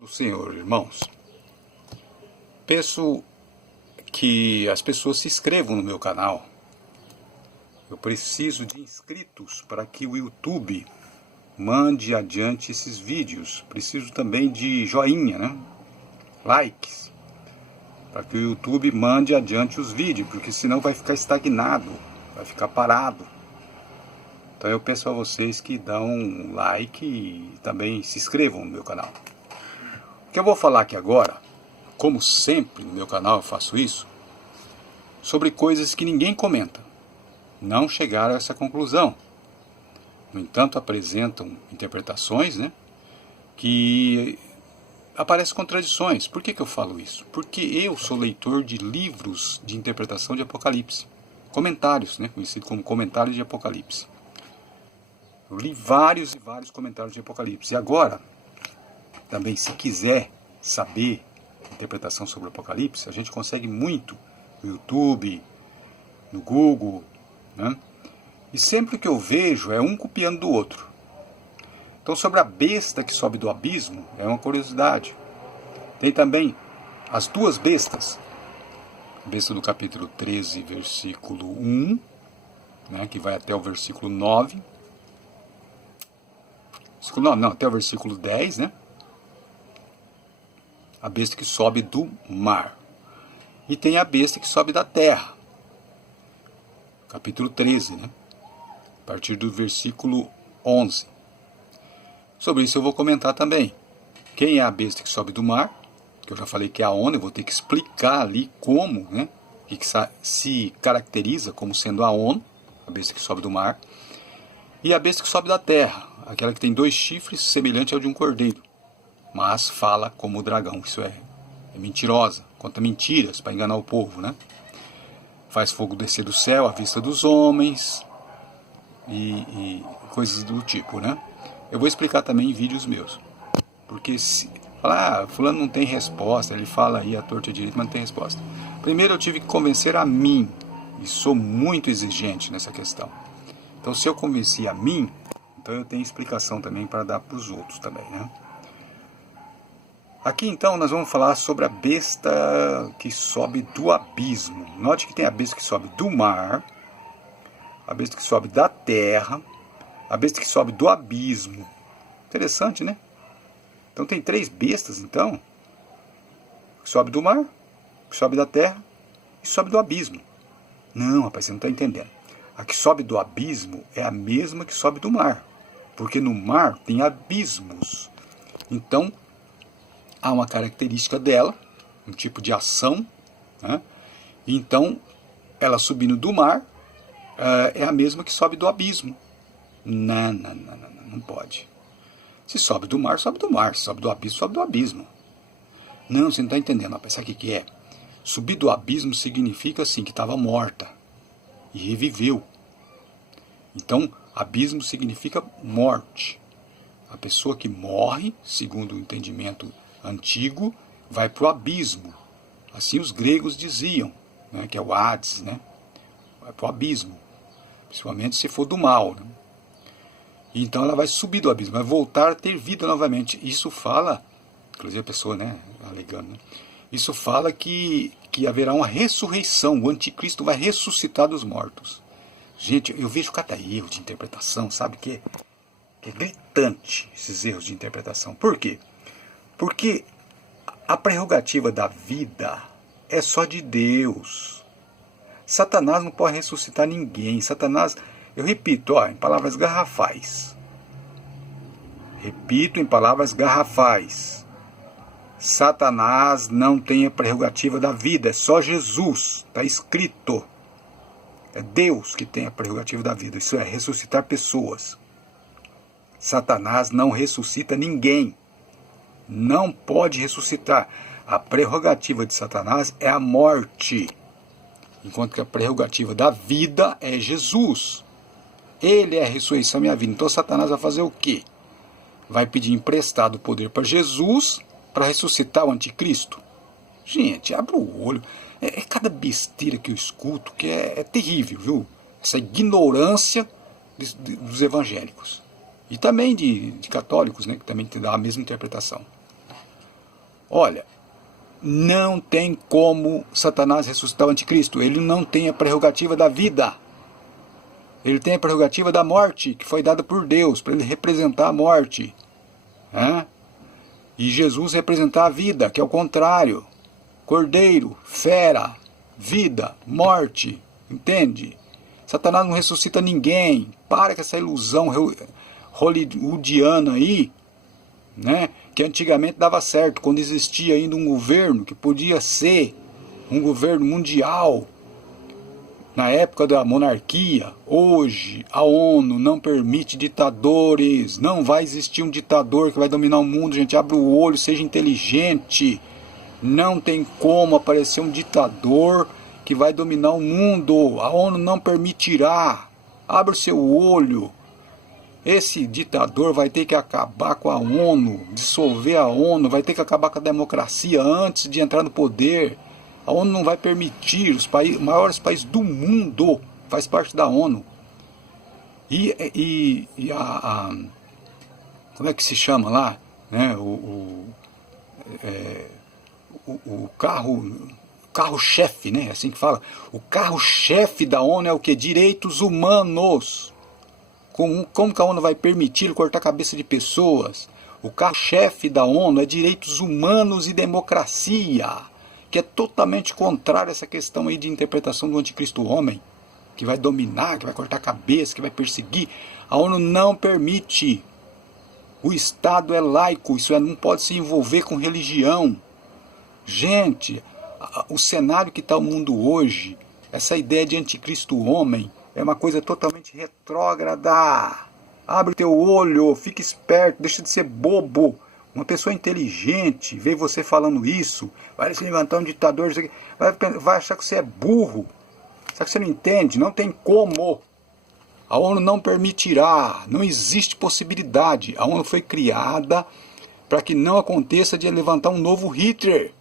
do Senhor, irmãos, peço que as pessoas se inscrevam no meu canal. Eu preciso de inscritos para que o YouTube mande adiante esses vídeos. Preciso também de joinha, né? Likes, para que o YouTube mande adiante os vídeos, porque senão vai ficar estagnado, vai ficar parado. Então eu peço a vocês que dão um like e também se inscrevam no meu canal. O que eu vou falar aqui agora, como sempre no meu canal eu faço isso, sobre coisas que ninguém comenta. Não chegaram a essa conclusão. No entanto, apresentam interpretações, né, que aparecem contradições. Por que eu falo isso? Porque eu sou leitor de livros de interpretação de Apocalipse. Comentários, né, conhecido como comentários de Apocalipse. Eu li vários e vários comentários de Apocalipse. E agora, também, se quiser saber interpretação sobre o Apocalipse, a gente consegue muito no YouTube, no Google, né? E sempre que eu vejo é um copiando do outro. Então, sobre a besta que sobe do abismo, é uma curiosidade. Tem também as duas bestas. A besta do capítulo 13, versículo 1, né, que vai até o versículo 9. Até o versículo 10, né? A besta que sobe do mar. E tem a besta que sobe da terra. Capítulo 13, né? A partir do versículo 11. Sobre isso eu vou comentar também. Quem é a besta que sobe do mar? Que eu já falei que é a onda, eu vou ter que explicar ali como, né? Que se caracteriza como sendo a onda, a besta que sobe do mar. E a besta que sobe da terra, aquela que tem 2 chifres, semelhante ao de um cordeiro, mas fala como o dragão. Isso é mentirosa, conta mentiras para enganar o povo, né? Faz fogo descer do céu à vista dos homens e coisas do tipo, né? Eu vou explicar também em vídeos meus, porque se falar, fulano não tem resposta, ele fala aí a torta e a direita, mas não tem resposta. Primeiro eu tive que convencer a mim, e sou muito exigente nessa questão. Então, se eu convenci a mim, então eu tenho explicação também para dar para os outros também, né? Aqui então nós vamos falar sobre a besta que sobe do abismo. Note que tem a besta que sobe do mar, a besta que sobe da terra, a besta que sobe do abismo. Interessante, né? Então tem 3 bestas então, que sobe do mar, que sobe da terra e sobe do abismo. Não, rapaz, você não está entendendo. A que sobe do abismo é a mesma que sobe do mar, porque no mar tem abismos. Então, há uma característica dela, um tipo de ação, né? Então, ela subindo do mar é a mesma que sobe do abismo. Não pode. Se sobe do mar, sobe do mar. Se sobe do abismo, sobe do abismo. Não, você não está entendendo, rapaz. Sabe o que é? Subir do abismo significa assim, que estava morta e reviveu. Então, abismo significa morte. A pessoa que morre, segundo o entendimento antigo, vai para o abismo. Assim os gregos diziam, né, que é o Hades, né? Vai para o abismo, principalmente se for do mal, né? Então ela vai subir do abismo, vai voltar a ter vida novamente. Isso fala, inclusive a pessoa, né, alegando, né? Isso fala que haverá uma ressurreição, o anticristo vai ressuscitar dos mortos. Gente, eu vejo cada erro de interpretação, sabe, que é gritante esses erros de interpretação. Por quê? Porque a prerrogativa da vida é só de Deus. Satanás não pode ressuscitar ninguém. Satanás, eu repito, em palavras garrafais. Repito em palavras garrafais. Satanás não tem a prerrogativa da vida, é só Jesus, está escrito. É Deus que tem a prerrogativa da vida, isso é, ressuscitar pessoas. Satanás não ressuscita ninguém. Não pode ressuscitar. A prerrogativa de Satanás é a morte. Enquanto que a prerrogativa da vida é Jesus. Ele é a ressurreição e a vida. Então Satanás vai fazer o quê? Vai pedir emprestado o poder para Jesus para ressuscitar o anticristo. Gente, abre o olho. É cada besteira que eu escuto que é terrível, viu? Essa ignorância dos evangélicos. E também de católicos, né, que também dá a mesma interpretação. Olha, não tem como Satanás ressuscitar o anticristo. Ele não tem a prerrogativa da vida. Ele tem a prerrogativa da morte, que foi dada por Deus, para ele representar a morte. E Jesus representar a vida, que é o contrário. Cordeiro, fera, vida, morte. Entende? Satanás não ressuscita ninguém. Para com essa ilusão hollywoodiana aí, né? Que antigamente dava certo, quando existia ainda um governo que podia ser um governo mundial, na época da monarquia. Hoje a ONU não permite ditadores, não vai existir um ditador que vai dominar o mundo, gente. Abre o olho, seja inteligente. Não tem como aparecer um ditador que vai dominar o mundo. A ONU não permitirá. Abre o seu olho. Esse ditador vai ter que acabar com a ONU, dissolver a ONU, vai ter que acabar com a democracia antes de entrar no poder. A ONU não vai permitir, os maiores países do mundo faz parte da ONU. Como é que se chama lá? Né? O carro-chefe, né? É assim que fala. O carro-chefe da ONU é o que? Direitos humanos. Como que a ONU vai permitir cortar a cabeça de pessoas? O carro-chefe da ONU é direitos humanos e democracia, que é totalmente contrário a essa questão aí de interpretação do anticristo homem, que vai dominar, que vai cortar a cabeça, que vai perseguir. A ONU não permite. O Estado é laico, isso não pode se envolver com religião. Gente, o cenário que está o mundo hoje, essa ideia de anticristo homem, é uma coisa totalmente retrógrada. Abre teu olho, fique esperto, deixa de ser bobo. Uma pessoa inteligente vê você falando isso, vai se levantar um ditador, vai achar que você é burro. Só que você não entende, não tem como. A ONU não permitirá, não existe possibilidade. A ONU foi criada para que não aconteça de levantar um novo Hitler.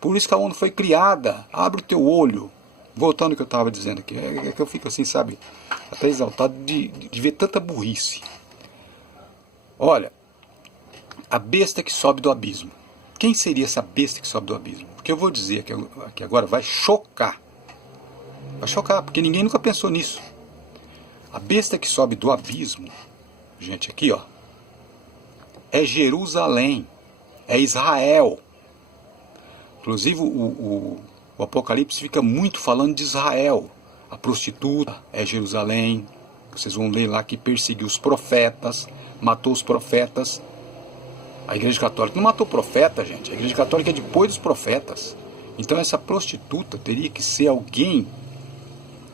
Por isso que a ONU foi criada. Abre o teu olho. Voltando ao que eu estava dizendo aqui, é que eu fico assim, sabe, até exaltado de ver tanta burrice. Olha, a besta que sobe do abismo. Quem seria essa besta que sobe do abismo? Porque eu vou dizer que agora vai chocar. Vai chocar, porque ninguém nunca pensou nisso. A besta que sobe do abismo, gente, aqui ó, é Jerusalém, é Israel. Inclusive o Apocalipse fica muito falando de Israel. A prostituta é Jerusalém. Vocês vão ler lá que perseguiu os profetas, matou os profetas. A Igreja Católica não matou profeta, gente. A Igreja Católica é depois dos profetas. Então essa prostituta teria que ser alguém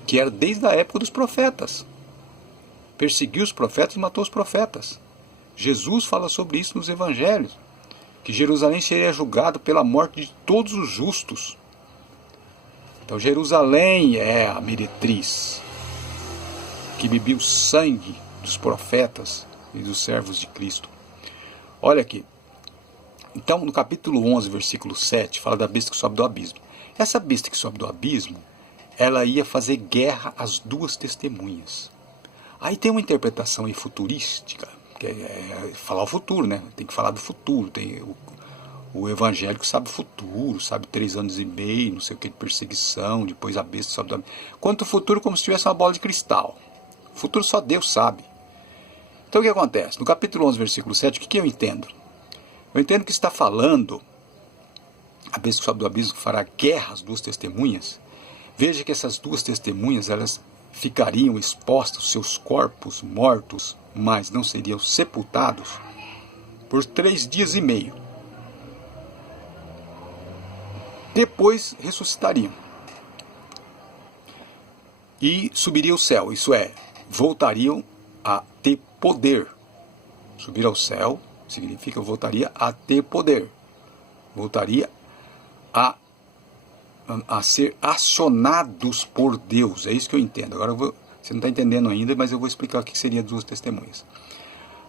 que era desde a época dos profetas. Perseguiu os profetas e matou os profetas. Jesus fala sobre isso nos evangelhos. Que Jerusalém seria julgado pela morte de todos os justos. Então Jerusalém é a meretriz que bebia o sangue dos profetas e dos servos de Cristo. Olha aqui. Então no capítulo 11, versículo 7, fala da besta que sobe do abismo. Essa besta que sobe do abismo, ela ia fazer guerra às duas testemunhas. Aí tem uma interpretação aí futurística, que é falar o futuro, né? Tem que falar do futuro, tem o evangélico sabe o futuro, sabe 3 anos e meio, não sei o que, de perseguição, depois a besta sobe do abismo. Quanto o futuro como se tivesse uma bola de cristal. O futuro só Deus sabe. Então o que acontece? No capítulo 11, versículo 7, o que eu entendo? Eu entendo que está falando, a besta que sobe do abismo fará guerra às duas testemunhas. Veja que essas duas testemunhas, elas ficariam expostos, seus corpos mortos, mas não seriam sepultados, por 3 dias e meio. Depois ressuscitariam. E subiriam ao céu, isso é, voltariam a ter poder. Subir ao céu significa voltaria a ter poder. Voltaria a ser acionados por Deus. É isso que eu entendo. Agora você não está entendendo ainda, mas eu vou explicar o que seria duas testemunhas.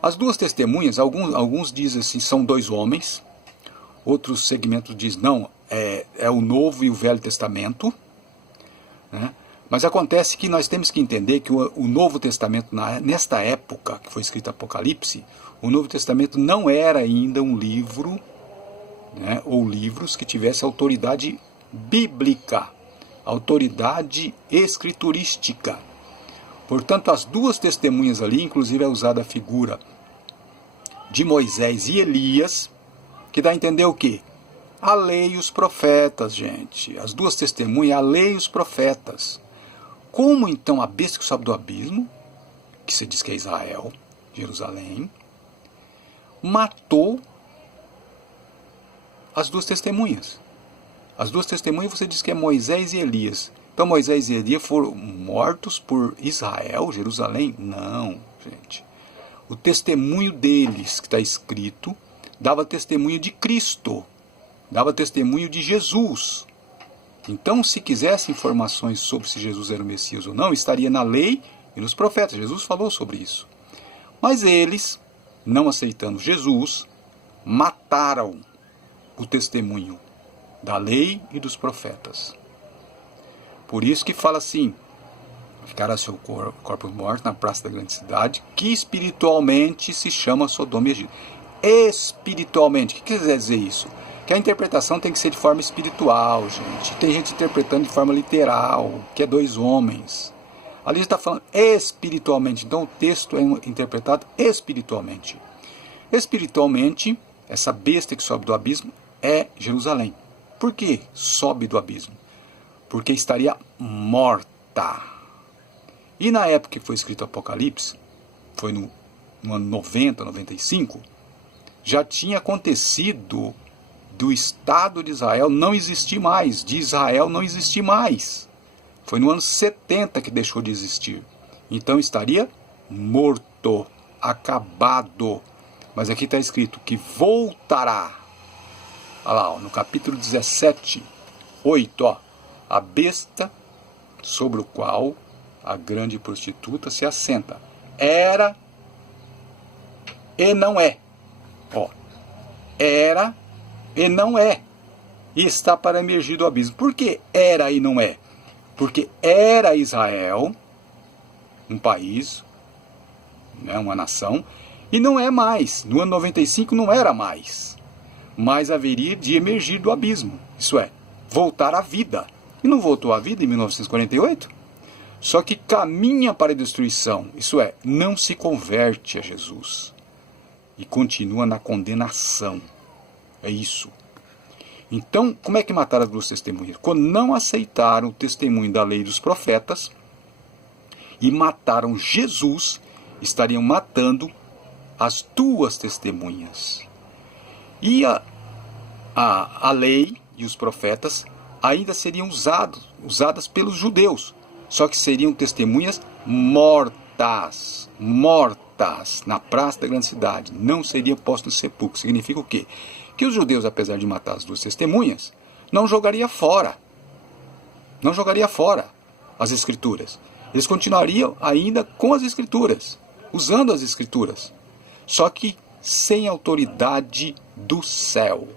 As duas testemunhas, alguns dizem assim, são 2 homens. Outros segmentos dizem, não, é o Novo e o Velho Testamento. Né? Mas acontece que nós temos que entender que o Novo Testamento, nesta época que foi escrito Apocalipse, o Novo Testamento não era ainda um livro né, ou livros que tivessem autoridade bíblica, autoridade escriturística. Portanto, as duas testemunhas ali, inclusive é usada a figura de Moisés e Elias, que dá a entender o quê? A lei e os profetas, gente. As duas testemunhas, a lei e os profetas. Como então a besta que sobe do abismo, que se diz que é Israel, Jerusalém, matou as duas testemunhas? As duas testemunhas você diz que é Moisés e Elias. Então Moisés e Elias foram mortos por Israel, Jerusalém? Não, gente. O testemunho deles, que está escrito, dava testemunho de Cristo, dava testemunho de Jesus. Então, se quisesse informações sobre se Jesus era o Messias ou não, estaria na lei e nos profetas. Jesus falou sobre isso. Mas eles, não aceitando Jesus, mataram o testemunho da lei e dos profetas. Por isso que fala assim: ficará seu corpo morto na praça da grande cidade, que espiritualmente se chama Sodoma e Egito. Espiritualmente, o que quer dizer isso? Que a interpretação tem que ser de forma espiritual, gente. Tem gente interpretando de forma literal, que é dois homens. Ali está falando espiritualmente, então o texto é interpretado espiritualmente. Espiritualmente, essa besta que sobe do abismo é Jerusalém. Por que sobe do abismo? Porque estaria morta. E na época que foi escrito o Apocalipse, foi no ano 90, 95, já tinha acontecido do Estado de Israel não existir mais, de Israel não existir mais. Foi no ano 70 que deixou de existir. Então estaria morto, acabado. Mas aqui está escrito que voltará. Olha lá, ó, no capítulo 17, 8, ó, a besta sobre o qual a grande prostituta se assenta. Era e não é. Ó, era e não é. E está para emergir do abismo. Por que era e não é? Porque era Israel, um país, né, uma nação, e não é mais. No ano 95 não era mais. Mas haveria de emergir do abismo. Isso é, voltar à vida. E não voltou à vida em 1948? Só que caminha para a destruição. Isso é, não se converte a Jesus. E continua na condenação. É isso. Então, como é que mataram as duas testemunhas? Quando não aceitaram o testemunho da lei e dos profetas e mataram Jesus, estariam matando as duas testemunhas. E a lei e os profetas ainda seriam usadas pelos judeus, só que seriam testemunhas mortas na praça da grande cidade, não seriam postos no sepulcro. Significa o quê? Que os judeus, apesar de matar as duas testemunhas, não jogaria fora as escrituras. Eles continuariam ainda com as escrituras, usando as escrituras, só que sem autoridade do céu,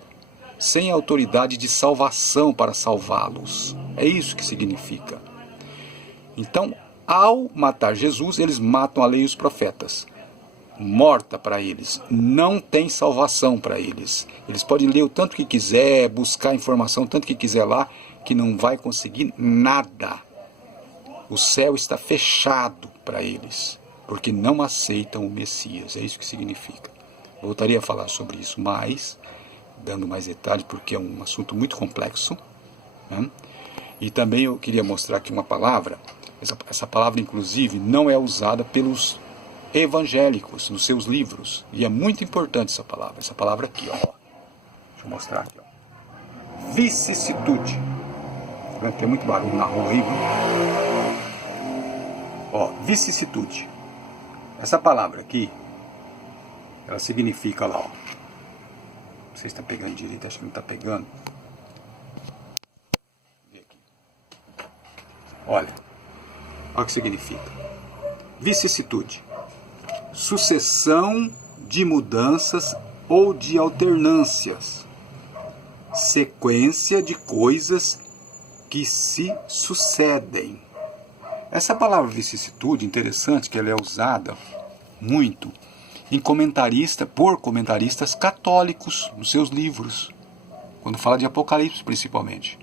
sem autoridade de salvação para salvá-los. É isso que significa. Então, ao matar Jesus, eles matam a lei e os profetas. Morta para eles, não tem salvação para eles. Eles podem ler o tanto que quiser, buscar informação o tanto que quiser lá, que não vai conseguir nada. O céu está fechado para eles, porque não aceitam o Messias. É isso que significa. Voltaria a falar sobre isso mais, dando mais detalhes, porque é um assunto muito complexo, né? E também eu queria mostrar aqui uma palavra. Essa palavra, inclusive, não é usada pelos evangélicos nos seus livros. E é muito importante essa palavra. Essa palavra aqui, ó. Deixa eu mostrar aqui, ó. Vicissitude. Tem muito barulho na rua aí, viu? Ó, vicissitude. Essa palavra aqui, ela significa lá, ó. Não sei se está pegando direito, acho que não está pegando. Vê aqui. Olha o que significa. Vicissitude. Sucessão de mudanças ou de alternâncias. Sequência de coisas que se sucedem. Essa palavra vicissitude, interessante que ela é usada muito por comentaristas católicos nos seus livros. quando fala de Apocalipse principalmente.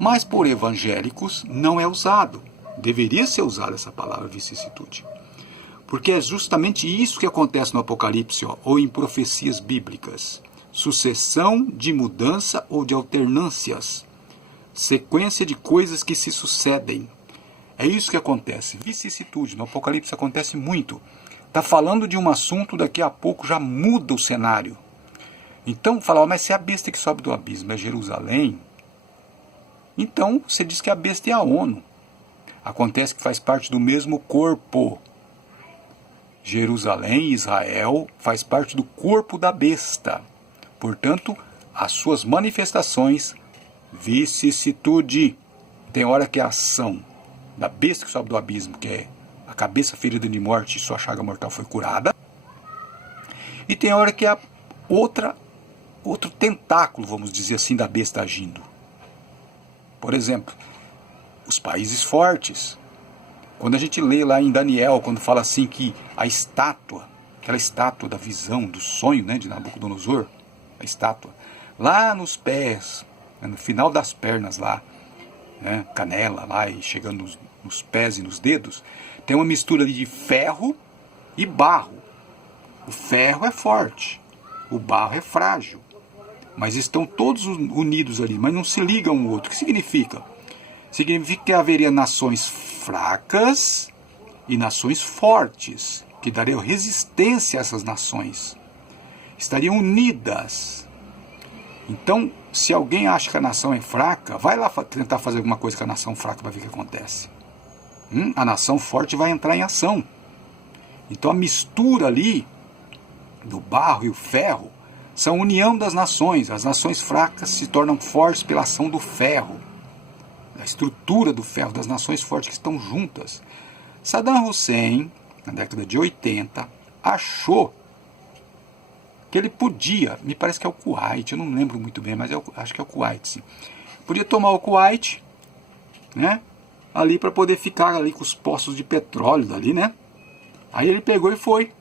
Mas por evangélicos não é usado. Deveria ser usada essa palavra vicissitude. Porque é justamente isso que acontece no Apocalipse, ou em profecias bíblicas. Sucessão de mudança ou de alternâncias. Sequência de coisas que se sucedem. É isso que acontece. Vicissitude. No Apocalipse acontece muito. Está falando de um assunto, daqui a pouco já muda o cenário. Então, fala, mas se a besta que sobe do abismo é Jerusalém, então você diz que a besta é a ONU. Acontece que faz parte do mesmo corpo. Jerusalém, Israel, faz parte do corpo da besta. Portanto, as suas manifestações, vicissitude. Tem hora que a ação da besta que sobe do abismo, que é a cabeça ferida de morte e sua chaga mortal foi curada. E tem hora que a outro tentáculo, vamos dizer assim, da besta agindo. Por exemplo, os países fortes. Quando a gente lê lá em Daniel, quando fala assim que a estátua, aquela estátua da visão, do sonho, né, de Nabucodonosor, a estátua, lá nos pés, no final das pernas lá, né, canela lá e chegando nos pés e nos dedos, tem uma mistura de ferro e barro. O ferro é forte, o barro é frágil, mas estão todos unidos ali, mas não se ligam um ao outro. O que significa? Significa que haveria nações fracas e nações fortes, que dariam resistência a essas nações. Estariam unidas. Então, se alguém acha que a nação é fraca, vai lá tentar fazer alguma coisa com a nação fraca para ver o que acontece. A nação forte vai entrar em ação. Então a mistura ali do barro e o ferro são a união das nações. As nações fracas se tornam fortes pela ação do ferro. A estrutura do ferro das nações fortes que estão juntas. Saddam Hussein, na década de 80, achou que ele podia, me parece que é o Kuwait, eu não lembro muito bem, mas acho que é o Kuwait, sim. Podia tomar o Kuwait, né, ali para poder ficar ali com os poços de petróleo dali, né? Aí ele pegou e foi,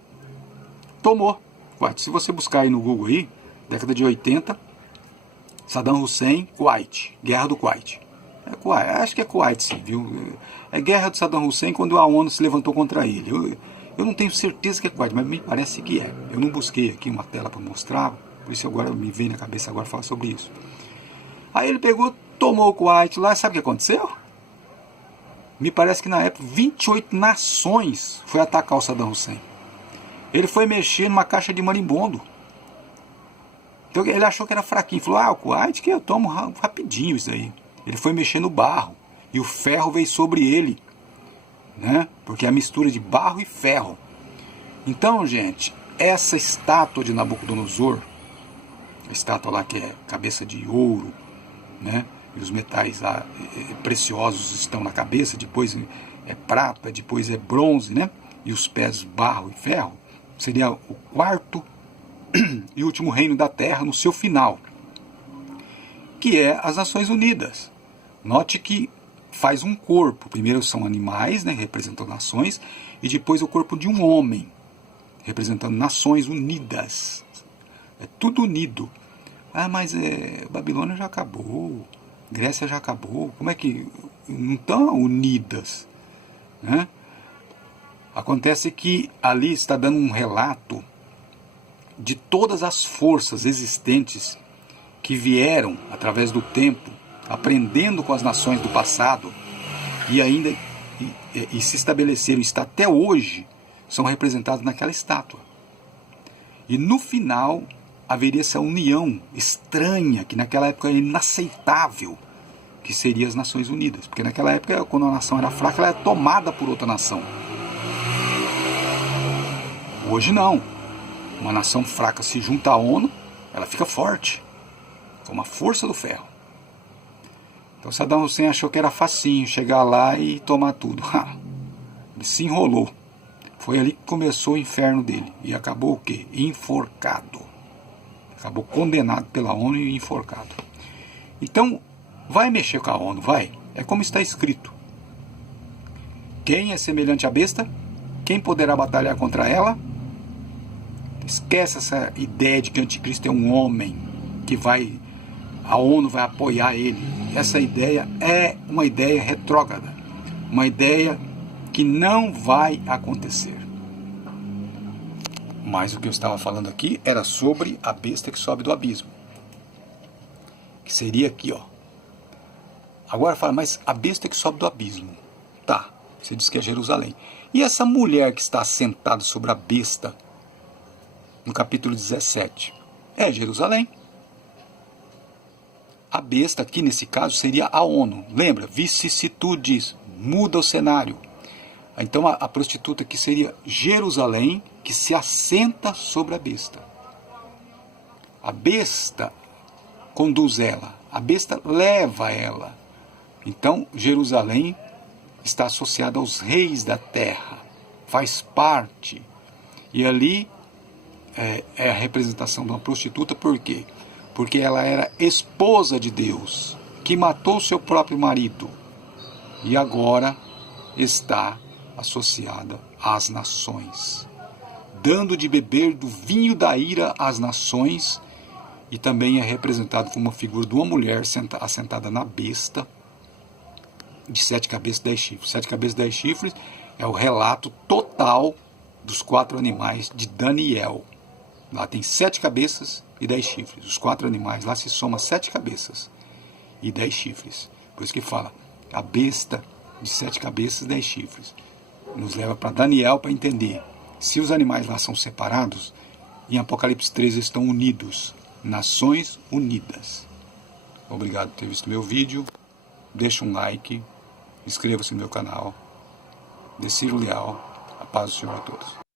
tomou. Kuwait. Se você buscar aí no Google aí, década de 80, Saddam Hussein, Kuwait, Guerra do Kuwait. Kuwait, acho que é Kuwait, sim, viu? É guerra do Saddam Hussein quando a ONU se levantou contra ele. Eu não tenho certeza que é Kuwait, mas me parece que é. Eu não busquei aqui uma tela para mostrar, por isso agora me vem na cabeça agora falar sobre isso. Aí ele pegou, tomou o Kuwait lá, sabe o que aconteceu? Me parece que na época 28 nações foi atacar o Saddam Hussein. Ele foi mexer numa caixa de marimbondo. Então ele achou que era fraquinho, falou, o Kuwait que eu tomo rapidinho isso aí. Ele foi mexer no barro e o ferro veio sobre ele, né? Porque é a mistura de barro e ferro. Então, gente, essa estátua de Nabucodonosor, a estátua lá que é cabeça de ouro, né? E os metais lá, preciosos estão na cabeça, depois é prata, depois é bronze, né? E os pés barro e ferro, seria o quarto e último reino da Terra no seu final, que é as Nações Unidas. Note que faz um corpo. Primeiro são animais, né, representando nações, e depois o corpo de um homem, representando Nações Unidas. É tudo unido. Mas Babilônia já acabou, Grécia já acabou. Como é que não estão unidas, né? Acontece que ali está dando um relato de todas as forças existentes que vieram através do tempo, aprendendo com as nações do passado e ainda e se estabeleceram, está até hoje, são representados naquela estátua. E no final haveria essa união estranha, que naquela época era inaceitável, que seria as Nações Unidas. Porque naquela época, quando a nação era fraca, ela era tomada por outra nação. Hoje não. Uma nação fraca se junta à ONU, ela fica forte, com a força do ferro. Então Saddam Hussein achou que era facinho chegar lá e tomar tudo. Ele se enrolou. Foi ali que começou o inferno dele. E acabou o quê? Enforcado. Acabou condenado pela ONU e enforcado. Então, vai mexer com a ONU, vai. É como está escrito. Quem é semelhante à besta? Quem poderá batalhar contra ela? Esquece essa ideia de que o anticristo é um homem que vai a ONU vai apoiar ele. Essa ideia é uma ideia retrógrada, uma ideia que não vai acontecer. Mas o que eu estava falando aqui era sobre a besta que sobe do abismo, que seria aqui, ó. Agora fala, mas a besta que sobe do abismo, tá, você diz que é Jerusalém. E essa mulher que está sentada sobre a besta, no capítulo 17, é Jerusalém. A besta aqui, nesse caso, seria a ONU. Lembra? Vicissitudes, muda o cenário. Então a prostituta aqui seria Jerusalém, que se assenta sobre a besta. A besta conduz ela, a besta leva ela. Então Jerusalém está associada aos reis da terra, faz parte. E ali é a representação de uma prostituta, por quê? Porque ela era esposa de Deus, que matou seu próprio marido, e agora está associada às nações, dando de beber do vinho da ira às nações, e também é representado como uma figura de uma mulher assentada na besta, de 7 cabeças e 10 chifres. 7 cabeças e 10 chifres é o relato total dos 4 animais de Daniel. Lá tem 7 cabeças e 10 chifres. Os 4 animais, lá se soma 7 cabeças e 10 chifres. Por isso que fala, a besta de 7 cabeças e 10 chifres. Nos leva para Daniel para entender. Se os animais lá são separados, em Apocalipse 3 eles estão unidos. Nações unidas. Obrigado por ter visto meu vídeo. Deixa um like. Inscreva-se no meu canal. Deciro Leal. A paz do Senhor a todos.